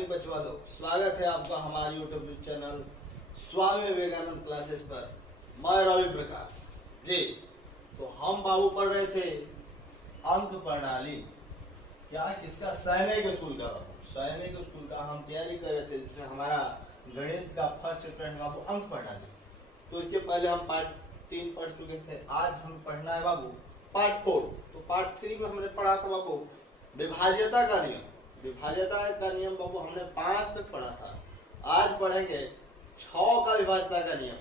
सभी बचवा दो, स्वागत है आपका हमारे YouTube channel Swami Vivekananda classes पर। मैं रवि प्रकाश जी। तो हम बाबू पढ़ रहे थे अंक प्रणाली, क्या किसका, सैनिक स्कूल का। सैनिक स्कूल का हम तैयारी कर रहे थे, जिसमें हमारा गणित का फर्स्ट चैप्टर है बाबू अंक प्रणाली। तो इसके पहले हम पार्ट 3 पढ़ चुके थे। आज हम पढ़ना है बाबू पार्ट 4। तो पार्ट 3 में हमने पढ़ा था बाबू विभाज्यता का नियम। विभाज्यता का नियम बाबू हमने 5 तक पढ़ा था। आज पढ़ेंगे 6 का विभाज्यता का नियम।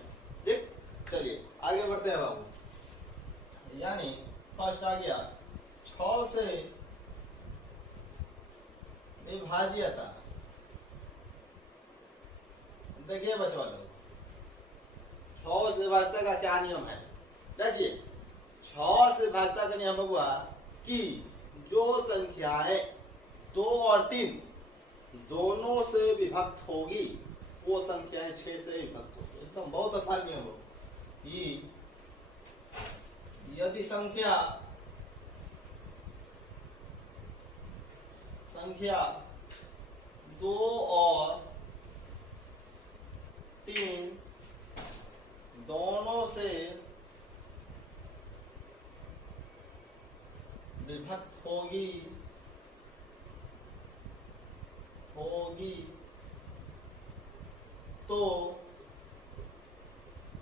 ठीक, चलिए आगे बढ़ते हैं बाबू। यानी फर्स्ट आ गया 6 से विभाज्यता। देखिए बच्चों लोग, 6 से विभाज्यता का क्या नियम है। देखिए 6 से विभाज्यता का नियम हुआ कि जो संख्याएं 2 और 3 दोनों से विभक्त होगी वो संख्याएं 6 से विभक्त होगी। एकदम बहुत आसान नियम हो कि यदि संख्या 2 और 3 दोनों से विभक्त होगी तो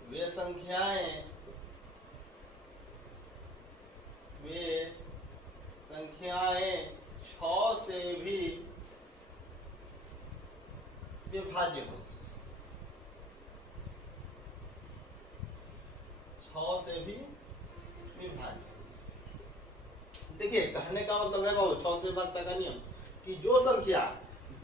वे संख्याएं 6 से भी विभाज्य होगी। 6 से भी विभाज्य। देखिए कहने का मतलब है बाबू 6 से विभाज्यता का नियम कि जो संख्या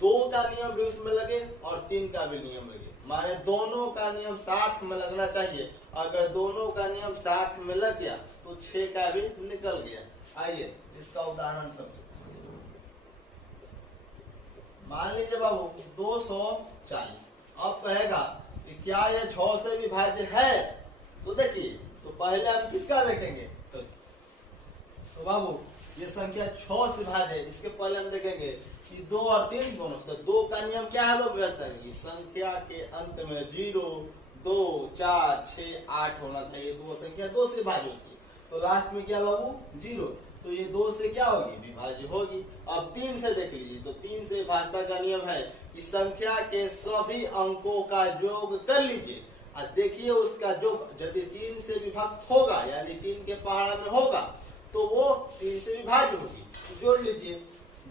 2 का नियम भी उसमें लगे और 3 का भी नियम लगे, माने दोनों का नियम साथ में लगना चाहिए। अगर दोनों का नियम साथ में लग गया तो 6 का भी निकल गया। आइए इसका उदाहरण समझते हैं। मान लीजिए बाबू 240। अब कहेगा कि क्या यह 6 से विभाज्य है। तो देखिए, तो पहले हम किसका देखेंगे। तो बाबू ये संख्या 6 से विभाज्य है। इसके पहले हम देखेंगे कि 2 और 3 दोनों से। 2 का नियम क्या है वो व्यवस्था की संख्या के अंत में 0, 2, 4, 6, 8 होना चाहिए। तो वो संख्या 2 से विभाज्य होती है। तो लास्ट में क्या बाबू 0। तो ये 2 से क्या होगी, विभाज्य होगी। अब 3 से देख लीजिए। तो 3 से विभाज्यता का नियम है कि संख्या के सभी अंकों का योग कर लीजिए और देखिए उसका योग यदि 3 से विभक्त होगा यानी 3 के पहाड़ा में होगा तो वो 3 से विभाज्य होगी। जोड़ लीजिए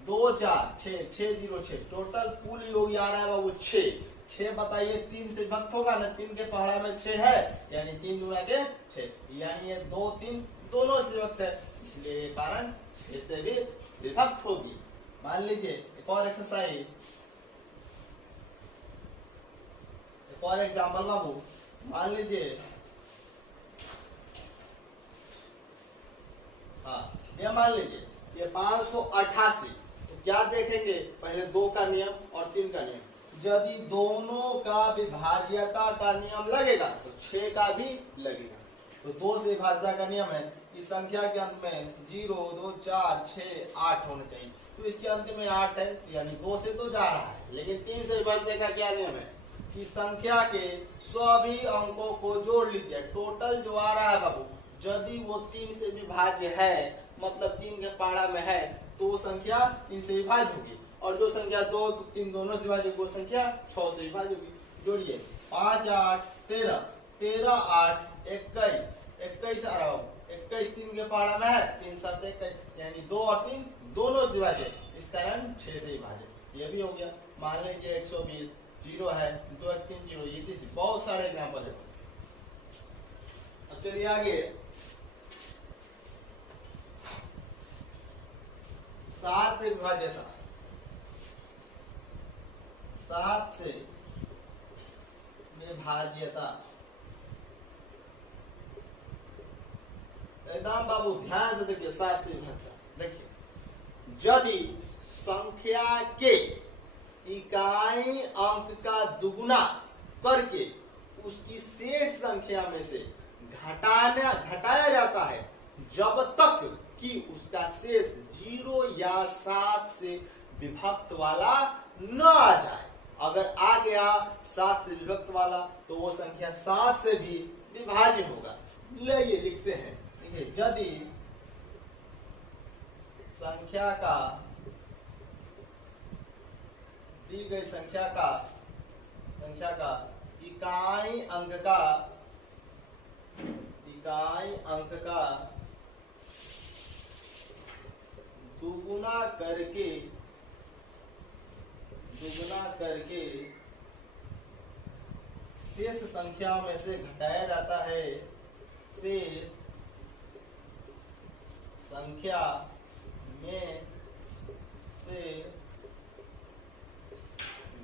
2, 4, 6, 6, 0, 6। टोटल कुल योग आ रहा है बाबू 6। 6 बताइए 3 से विभक्त होगा ना, 3 के पहाड़ा में 6 है यानी 3 गुना के 6, यानी ये 2, 3 दोनों से विभक्त है, इसलिए ये कारण 6 से भी विभक्त होगी। मान लीजिए एक और एक्सरसाइज, एक और एग्जाम्पल बाबू। मान लीजिए ये मान लीजिए ये 588। तो क्या देखेंगे, पहले 2 का नियम और 3 का नियम। यदि दोनों का विभाज्यता का नियम लगेगा तो 6 का भी लगेगा। तो 2 से विभाज्यता का नियम है कि संख्या के अंत में 0, 2, 4, 6, 8 होने चाहिए। तो इसके अंत में 8 है यानी 2 से तो जा रहा है। लेकिन 3 से विभाज्यता का क्या नियम है कि संख्या के सभी अंकों को जोड़ लीजिए। टोटल जो आ रहा है बाबू, यदि वो 3 से विभाज्य है मतलब 3 के पहाड़ा में है तो वो संख्या 3 से विभाज्य होगी। और जो संख्या 2, 3 दोनों से विभाज्य वो संख्या 6 से विभाज्य होगी। जोड़िए 5, 8, 13, 13, 8, 21, 21 आ रहा हो। 21 3 के पहाड़ा में है, 3, 7, 21 यानी 2 और 3 दोनों से विभाज्य, इस कारण 6 से विभाज्य। ये भी हो गया। मान लीजिए 120, 0 है, 2, 1, 3, 0। ये किसी बहुत सारे एग्जाम्पल है। अब चलिए आगे 7 से विभाज्यता। 7 से विभाज्यता एकदम बाबू ध्यान से देखिए। 7 से विभाज्यता देखिए, यदि संख्या के इकाई अंक का दुगुना करके उसकी शेष संख्या में से घटाया जाता है जब तक कि उसका शेष 0 या 7 से विभक्त वाला न आ जाए। अगर आ गया 7 से विभक्त वाला तो वो संख्या 7 से भी विभाज्य होगा। ये लिखते हैं, देखिए, यदि संख्या का दी गई संख्या का इकाई अंक का दुगुना करके शेष संख्या में से घटाया जाता है, शेष संख्या में से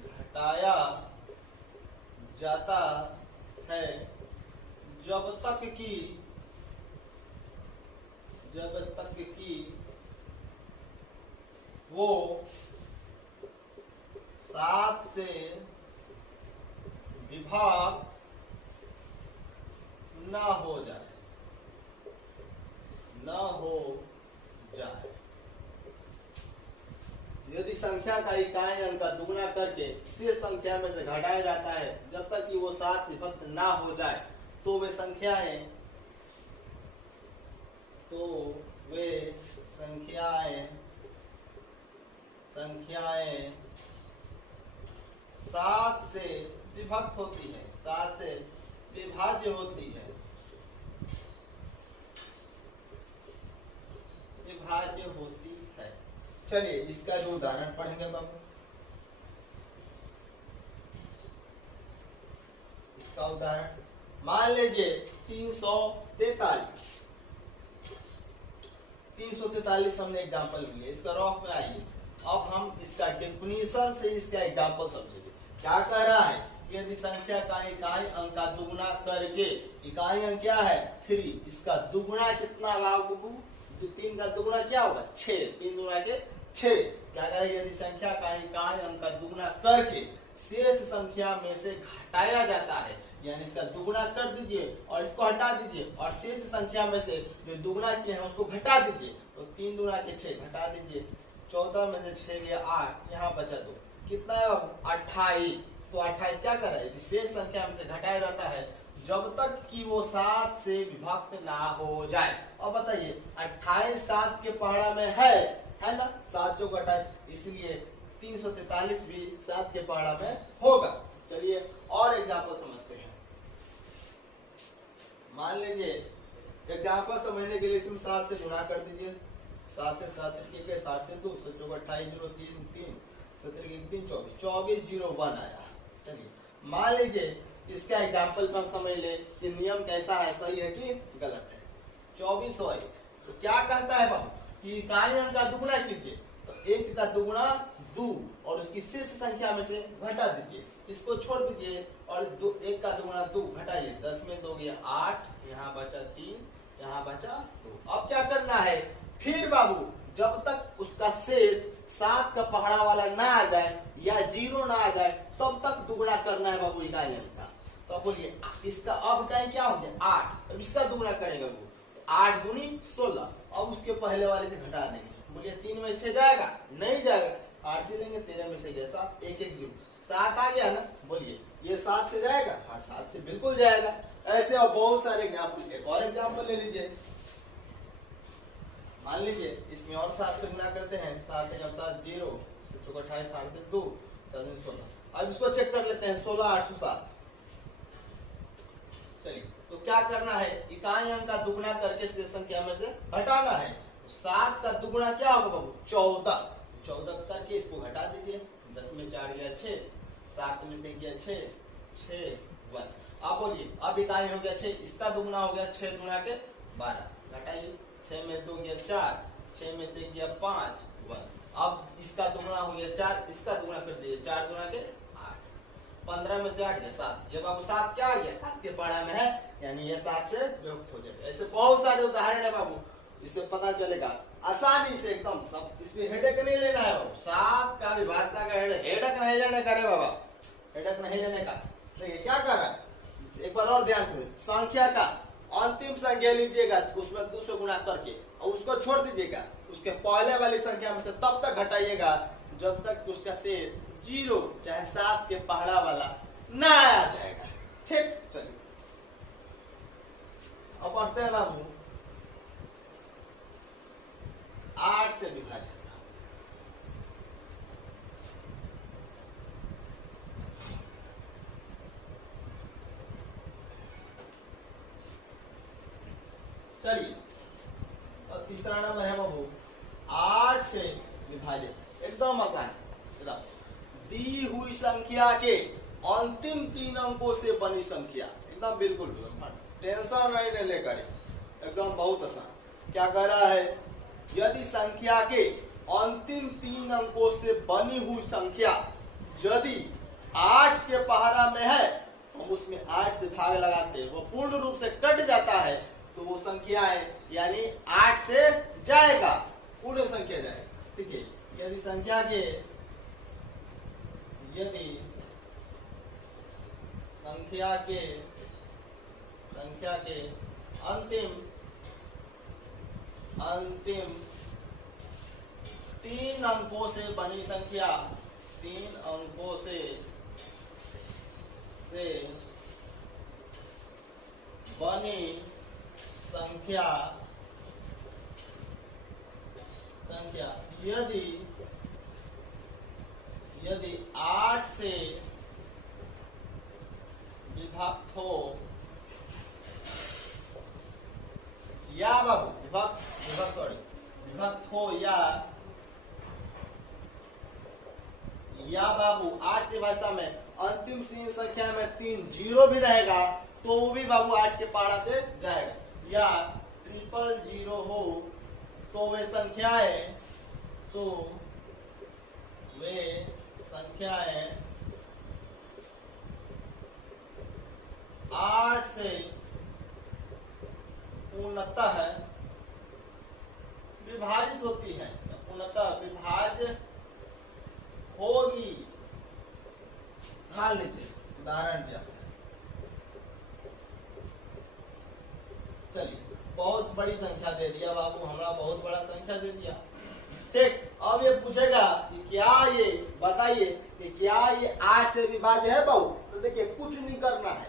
घटाया जाता है जब तक कि वो 7 से विभाग न हो जाए। यदि संख्या का इकाई अंक का दुगुना करके शेष संख्या में से घटाया जाता है जब तक कि वो 7 से विभक्त ना हो जाए, तो वे संख्याएं 7 से विभक्त होती है, 7 से विभाज्य होती है। चलिए इसका जो उदाहरण पढ़ेंगे बाबू, इसका उदाहरण मान लीजिए 343 हमने एग्जाम्पल लिए, इसका रफ में आइए। अब हम इसका डेफिनेशन से इसका एग्जाम्पल समझेंगे। क्या कह रहा है, यदि संख्या का इकाई अंक का दुगुना करके, इकाई अंक क्या है 3, इसका दुगुना कितना बाबू, 3 का दुगुना क्या होगा 6, 3 दुगुना के 6। क्या करेंगे, यदि संख्या का इकाई अंक का दुगुना करके शेष संख्या में से घटाया जाता है, यानी इसका दुगुना कर दीजिए और इसको हटा दीजिए और शेष संख्या में से जो दुगुना किए हैं उसको घटा दीजिए, तो 3 दुगुना के 6 घटा दीजिए, 14 में से 6 गया 8, यहाँ बचा 2, कितना है 28। तो 28 क्या कर रहा है, शेष संख्या में से घटाया जाता है जब तक कि वो 7 से विभक्त ना हो जाए। अब बताइए 28 7 के पहाड़ा में है ना, 7 चौक 28, इसलिए 343 भी 7 के पहाड़ा में होगा। चलिए और एग्जाम्पल समझते हैं। मान लीजिए एग्जाम्पल समझने के लिए इसमें 7 से गुणा कर दीजिए, 7 से 7 के 7 से 2, 7 चौक 28, 0 3 3, 17 के 3 24, 24 0 1 आया। चलिए मान लीजिए इसका एग्जाम्पल पर हम समझ ले कि नियम कैसा है, सही है कि गलत है। 24 और 1 तो क्या कहता है बाबू कि इकाई अंक का दुगुना कीजिए, तो 1 का दुगुना 2 और उसकी शेष संख्या में से घटा दीजिए, इसको छोड़ दीजिए और 1 का दुगुना 2 घटाइए, 10 में 2 गया 8, यहाँ बचा 3, यहाँ बचा 2। अब क्या करना है, फिर बाबू जब तक उसका शेष 7 का पहाड़ा वाला ना आ जाए या 0 ना आ जाए तब तक दुगुना करना है बाबू इकाई अंक का। तो अब बोलिए इसका अब कहें क्या हो गया 8, अब इसका दुगुना करेंगे वो 8 दूनी 16, अब उसके पहले वाले से घटा देंगे। बोलिए 3 में से जाएगा, नहीं जाएगा, 8 से लेंगे, 13 में से गया 7, 1 1 0 7 आ गया ना। बोलिए ये 7 से जाएगा, हाँ 7 से बिल्कुल जाएगा। ऐसे और बहुत सारे एग्जाम्पल, एक और एग्जाम्पल ले लीजिए। मान लीजिए इसमें और 7 से गुना करते हैं, 7 1 7 0, 7 28, 7 से 2, 7 16। अब इसको चेक कर लेते हैं, 16 807। चलिए तो क्या करना है, इकाई अंक का दुगुना करके शेष संख्या में से घटाना है। 7 का दुगुना क्या होगा बाबू 14, 14 करके इसको घटा दीजिए, 10 में 4 गया 6, 7 में से गया 6 6 1। अब बोलिए अब इकाई हो गया 6, इसका दुगुना हो गया 6 गुना के 12, घटाइए, 6 में 2 गया 4, 6 में से गया 5 1। अब इसका दुगुना हो गया 4, इसका दुगुना कर दीजिए, 4 गुना के 8, 15 में से 8 गया 7। ये बाबू 7 क्या आ गया 7 के पहाड़ा में है, यानी ये 7 से विभक्त हो जाएगा। ऐसे बहुत सारे उदाहरण है बाबू, इससे पता चलेगा आसानी से एकदम सब, इसमें हेडेक नहीं लेना है बाबू। 7 का विभाज्यता का हेडेक नहीं लेने का रे बाबा, हेडेक नहीं लेने का। देखिए क्या कर रहा है, एक बार और ध्यान से, संख्या का अंतिम संख्या लीजिएगा, उसमें 200 गुना करके और उसको छोड़ दीजिएगा, उसके पहले वाली संख्या में से तब तक घटाइएगा जब तक कि उसका शेष 0 चाहे 7 के पहाड़ा वाला ना आ जाएगा। ठीक, चलिए अब पढ़ते हैं बाबू 8 से विभाजित। चलिए और तीसरा नंबर है बाबू 8 से विभाजित। एकदम आसान, दी हुई संख्या के अंतिम 3 अंकों से बनी संख्या। एकदम बिल्कुल टेंशन नहीं लेकर, एकदम बहुत आसान। क्या कह रहा है, यदि संख्या के अंतिम 3 अंकों से बनी हुई संख्या यदि 8 के पहाड़ा में है, हम उसमें 8 से भाग लगाते हैं, वो पूर्ण रूप से कट जाता है तो वो संख्या है, यानी 8 से जाएगा, पूर्ण संख्या जाएगा। ठीक है, यदि संख्या के अंतिम 3 अंकों से बनी संख्या, 3 अंकों से बनी संख्या यदि 8 से विभक्त हो या बाबू विभक्त हो या बाबू 8 से भाषा में अंतिम 3 संख्या में 3 0 भी रहेगा तो वो भी बाबू 8 के पहाड़ा से जाएगा, या 000 हो तो वे संख्याएं 8 से पूर्णतः विभाजित होती है, पूर्णतः विभाज्य होगी। मान लीजिए उदाहरण दिया है, चलिए बहुत बड़ी संख्या दे दिया बाबू, हमरा बहुत बड़ा संख्या दे दिया। ठीक, अब ये पूछेगा कि क्या ये बताइए कि क्या ये 8 से विभाज्य है बाबू? तो देखिए कुछ नहीं करना है,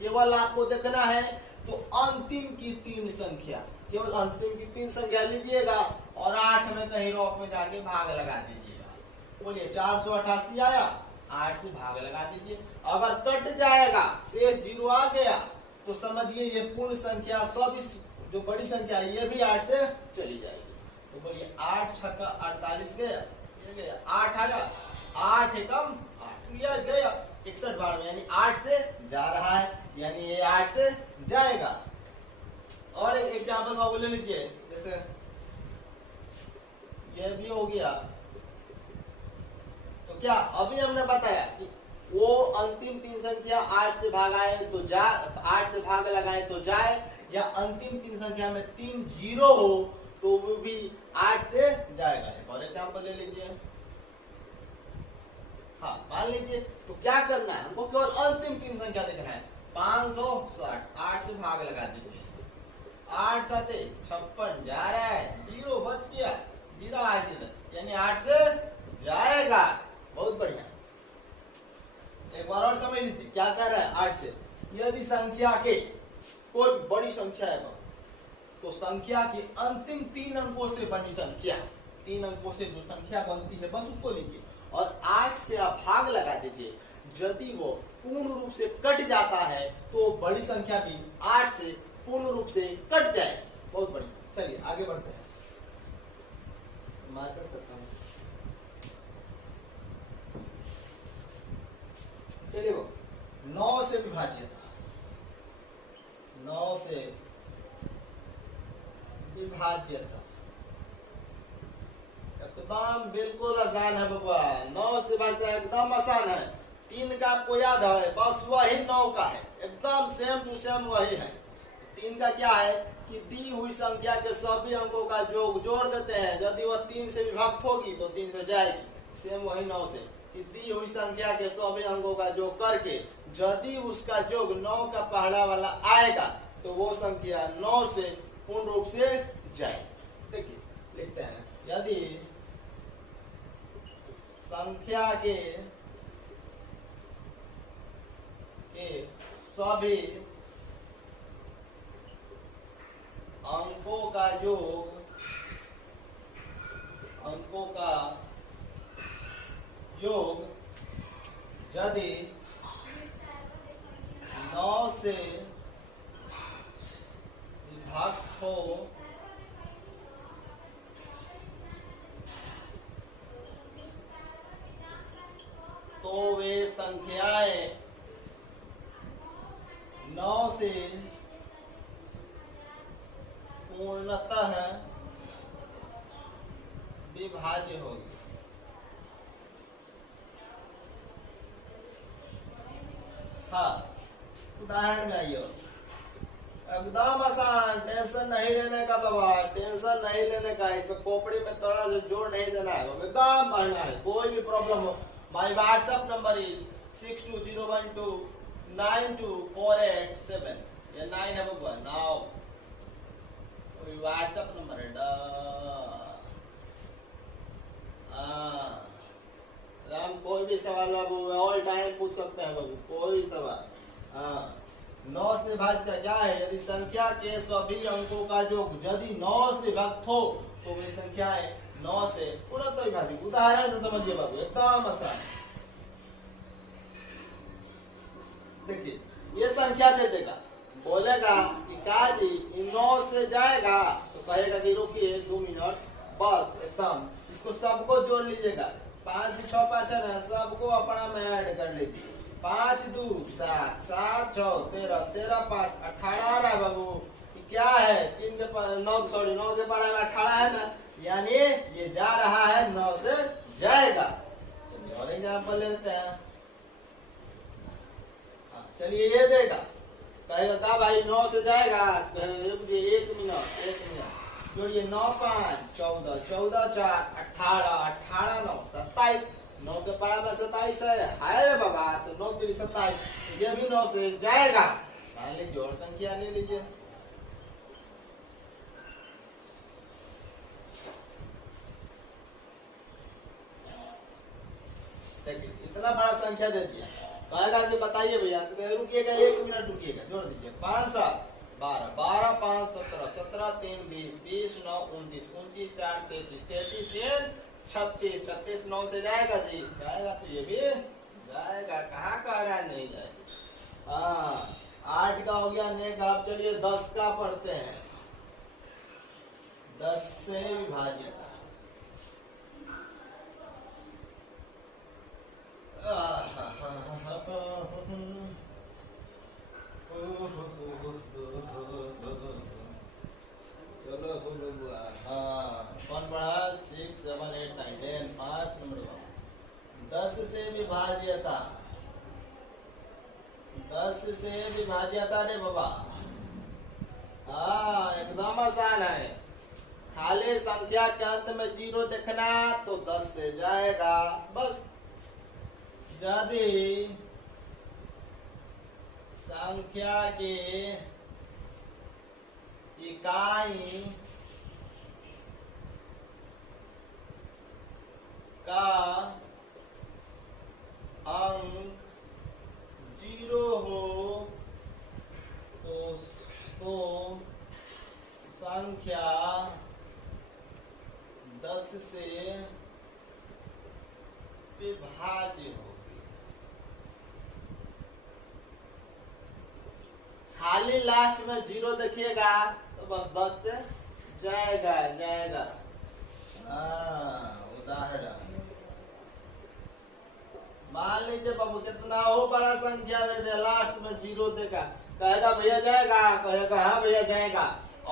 केवल आपको देखना है तो अंतिम की 3 संख्या, केवल अंतिम की 3 संख्या लीजिएगा और 8 में कहीं रॉफ में जाके भाग लगा दीजिएगा। बोलिए 488 आया, 8 से भाग लगा दीजिए। अगर कट जाएगा, शेष 0 आ गया तो समझिए ये पूर्ण संख्या सब इस जो बड़ी संख्या है ये भी 8 से चली जाएगी। तो बोलिए 8 छक्का 48 गया, ये गया 8 आया, 8 एकम 8 गया 61 बार में, यानी 8 से जा रहा है, यानी ये 8 से जाएगा। और एक एग्जाम्पल बाबू ले लीजिए, जैसे ये भी हो गया। तो क्या अभी हमने बताया कि वो अंतिम 3 संख्या 8 से भाग आए तो 8 से भाग लगाए तो जाए, या अंतिम 3 संख्या में 3 0 हो तो वो भी 8 से जाएगा। एक और एग्जाम्पल ले लीजिए, हाँ मान लीजिए। तो क्या करना है हमको, केवल अंतिम 3 संख्या देखना है। 560, 8 से भाग लगा दीजिए, 8 7 56 जा रहा है, 0 बच गया, 0 8 इधर, यानी 8 से जाएगा। बहुत बढ़िया। एक बार और समझ लीजिए क्या कर रहा है 8 से। यदि संख्या के कोई बड़ी संख्या है तो संख्या के अंतिम 3 अंकों से बनी संख्या, 3 अंकों से जो संख्या बनती है बस उसको लीजिए और 8 से आप भाग लगा दीजिए। यदि वो पूर्ण रूप से कट जाता है तो बड़ी संख्या भी 8 से पूर्ण रूप से कट जाए। बहुत बढ़िया, चलिए आगे बढ़ते हैं। मार्कर करता हूं, चलिए वो 9 से विभाज्यता, 9 से विभाज्यता एकदम बिल्कुल आसान है बाबा। 9 से विभाज्यता एकदम आसान है। 3 का आपको याद है, बस वही 9 का है, एकदम सेम टू सेम वही है। 3 का क्या है कि दी हुई संख्या के सभी अंकों का योग जोड़ देते हैं, यदि वह 3 से विभक्त होगी तो 3 से जाएगी। सेम वही 9 से कि दी हुई संख्या के सभी अंकों का योग करके यदि उसका योग 9 का पहाड़ा वाला आएगा तो वो संख्या 9 से पूर्ण रूप से जाएगी। देखिए लिखते हैं, यदि संख्या के सभी अंकों का योग यदि 9 से विभक्त हो तो वे संख्याएं 9 से पूर्णतः विभाज्य होगी। हाँ, उदाहरण में आइए, एकदम आसान, टेंशन नहीं लेने का बाबा, टेंशन नहीं लेने का। इसमें खोपड़ी में थोड़ा जो जोर नहीं देना है, एकदम पढ़ना है। कोई भी प्रॉब्लम हो, माय व्हाट्सएप नंबर इज 6201292487। ये 9 है बबुआ, नाउ व्हाट्सएप नंबर है। हम कोई भी सवाल बाबू ऑल टाइम पूछ सकते हैं बाबू, कोई सवाल। 9 से भाज्य क्या है? यदि संख्या के सभी अंकों का योग यदि 9 से विभक्त हो तो वे संख्याएं 9 से पूर्णतः विभाज्य। उदाहरण से समझिए बाबू, एकदम आसान। देखिए, ये संख्या दे देगा, बोलेगा कि काजी 9 से जाएगा, तो कहेगा कि रुकिए 2 मिनट बस, एकदम इसको सबको जोड़ लीजिएगा। 5 2 6 5 है ना, सबको अपना में ऐड कर लीजिए। 5 2 7 7 6 13 13 5 18 आ रहा है बाबू। क्या है? 3 के 9 सॉरी 9 के पढ़ा में 18 है ना, यानी ये जा रहा है 9 से जाएगा। चलिए और एग्जाम्पल लेते हैं। चलिए ये देगा, कहेगा का भाई 9 से जाएगा, रुकिए 1 मिनट जोड़िए। 9 5 14 14 4 18 18 9 27। 9 के पढ़ा में 27 है रे बाबा, तो 9 3 27, ये भी 9 से जाएगा। मान लीजिए जोड़ संख्या ले लीजिए। देखिए इतना बड़ा संख्या दे दिया, कहेगा कि बताइए भैया, तो रुकिएगा 1 मिनट रुकिएगा, जोड़ दीजिए। 5 7 12 12 5 17 17 3 20 20 9 29 29 4 33 33 3 36 36 9 से जाएगा जी, जाएगा तो ये भी जाएगा। कहाँ कह रहा है नहीं जाएगा। 8 का हो गया नेक। आप चलिए 10 का पढ़ते हैं। 10 से विभाज्यता, चलो कौन पढ़ा? 6 7 8 9 10 5 नंबर 10 से विभाज्यता। 10 से विभाज्यता ने बाबा, एकदम आसान है। खाली संख्या के अंत में 0 देखना तो 10 से जाएगा बस। यदि संख्या के इकाई का अंक 0 हो तो संख्या 10 से विभाज्य होगी। खाली लास्ट में 0 देखिएगा तो बस 10 से जाएगा जाएगा। उदाहरण मान लीजिए बाबू, कितना हो बड़ा संख्या दे दे, लास्ट में 0 देगा, कहेगा भैया जाएगा, कहेगा हाँ भैया जाएगा।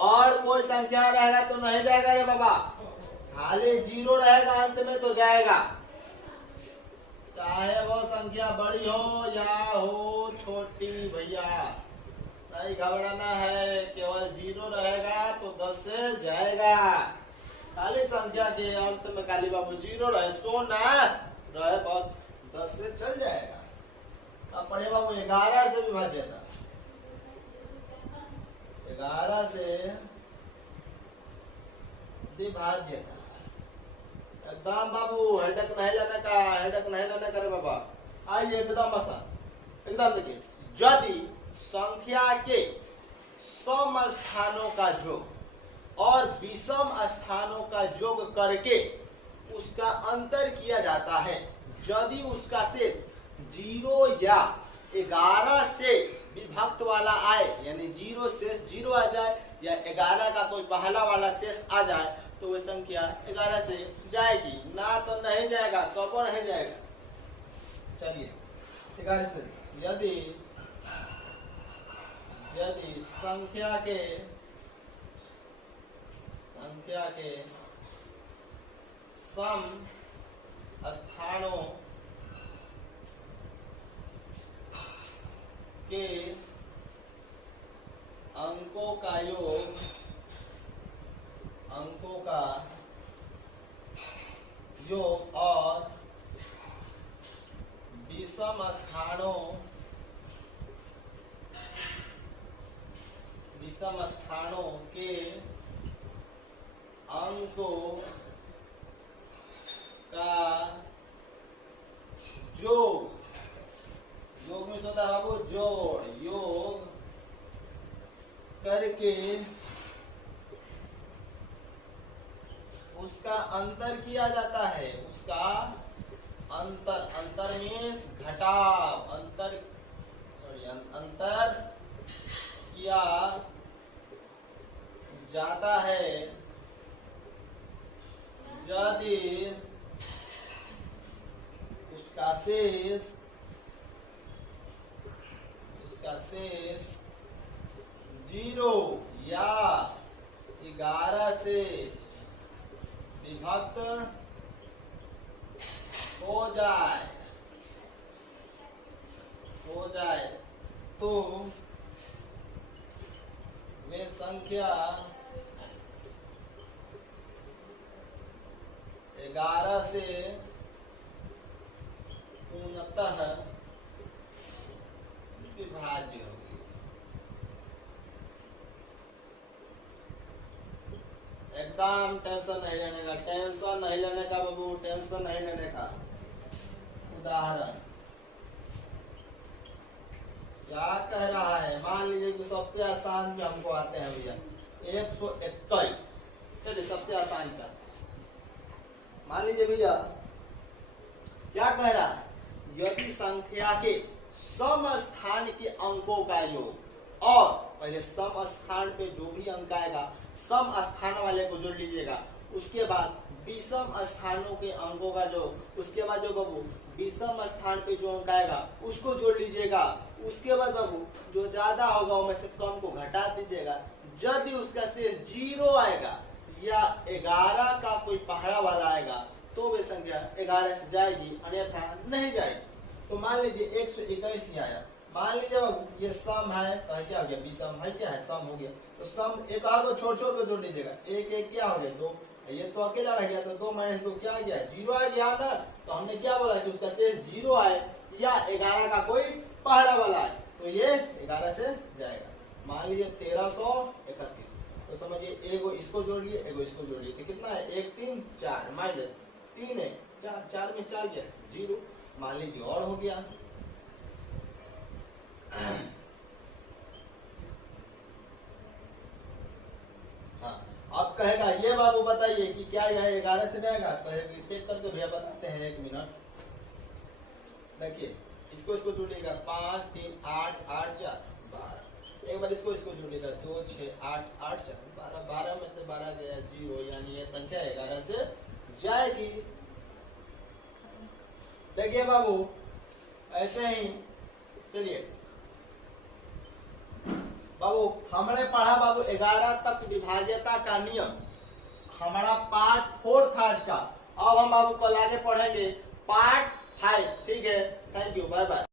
और कोई संख्या रहेगा तो नहीं जाएगा रे बाबा, खाली 0 रहेगा अंत में तो जाएगा। चाहे वो संख्या बड़ी हो या हो छोटी भैया, नहीं घबराना है, केवल 0 रहेगा तो 10 से जाएगा। खाली संख्या के अंत में खाली बाबू 0 रहे, सोना रहे, बस 10 से चल जाएगा। अब पढ़े बाबू 11 से विभाज्यता। 11 से विभाज्यता, एकदम बाबू हेडक नहीं लेने का, हेडक नहीं लेने का रे बाबा। आइए एकदम आसान, एकदम देखिए, यदि संख्या के सम स्थानों का योग और विषम स्थानों का योग करके उसका अंतर किया जाता है, यदि उसका शेष 0 या 11 से विभक्त वाला आए, यानी 0 शेष 0 आ जाए या 11 का कोई पहला वाला शेष आ जाए, तो वह संख्या 11 से जाएगी, ना तो नहीं जाएगा। कब नहीं जाएगा? चलिए 11 से यदि संख्या के सम स्थानों के अंकों का योग और विषम स्थानों के अंकों का योग में होता है बाबू जोड़, योग करके उसका अंतर किया जाता है। उसका अंतर मीन्स घटाव, अंतर किया जाता है यदि उसका शेष 0 या 11 से विभक्त हो जाए तो वे संख्या 11 से पूर्णतः विभाज्य होगी। एकदम टेंशन नहीं लेने का, टेंशन नहीं लेने का बाबू, टेंशन नहीं लेने का। उदाहरण क्या कह रहा है? मान लीजिए कि सबसे आसान जो हमको आते हैं भैया 121। चलिए सबसे आसान का मान लीजिए भैया, क्या कह रहा है? यदि संख्या के सम स्थान के अंकों का योग, और पहले सम स्थान पे जो भी अंक आएगा सम स्थान वाले को जोड़ लीजिएगा, उसके बाद विषम स्थानों के अंकों का योग, उसके बाद जो बाबू विषम स्थान पे जो अंक आएगा उसको जोड़ लीजिएगा, उसके बाद बाबू जो ज्यादा होगा उसमें से कम को घटा दीजिएगा। यदि उसका शेष 0 आएगा या 11 का कोई पहाड़ा वाला आएगा तो वे संख्या 11 से जाएगी, अन्यथा नहीं जाएगी। तो मान लीजिए 121 ही आया, मान लीजिए बाबू ये सम है तो क्या हो गया? विषम है, क्या है? सम हो गया। तो सम एक आगे छोड़ के जोड़ लीजिएगा, एक एक क्या हो गया? 2। ये तो अकेला रह गया, तो 2 - 2 क्या आ गया? 0 आ गया ना। तो हमने क्या बोला कि उसका शेष 0 आए या 11 का कोई पहाड़ा वाला आए तो ये 11 से जाएगा। मान लीजिए 1331, तो समझिए एगो इसको जोड़ लिए, एगो इसको जोड़ लिए, तो कितना है? 1 3 4 माइनस 3 है 4 में 4 गया 0। मान लीजिए और हो गया हाँ। अब कहेगा ये बाबू बताइए कि क्या यह 11 से जाएगा? कहेगा चेक करके भैया बताते हैं, 1 मिनट। देखिए इसको जोड़िएगा, 5 3 8 8 4 12। एक बार इसको जोड़िएगा, 2 6 8 8 4 12। 12 में से 12 गया 0, यानी ये संख्या 11 से जाएगी। देखिए बाबू ऐसे ही, चलिए बाबू हमने पढ़ा बाबू 11 तक विभाज्यता का नियम, हमारा पार्ट 4 था इसका। अब हम बाबू कल आगे पढ़ेंगे पार्ट 5। ठीक है, थैंक यू, बाय बाय।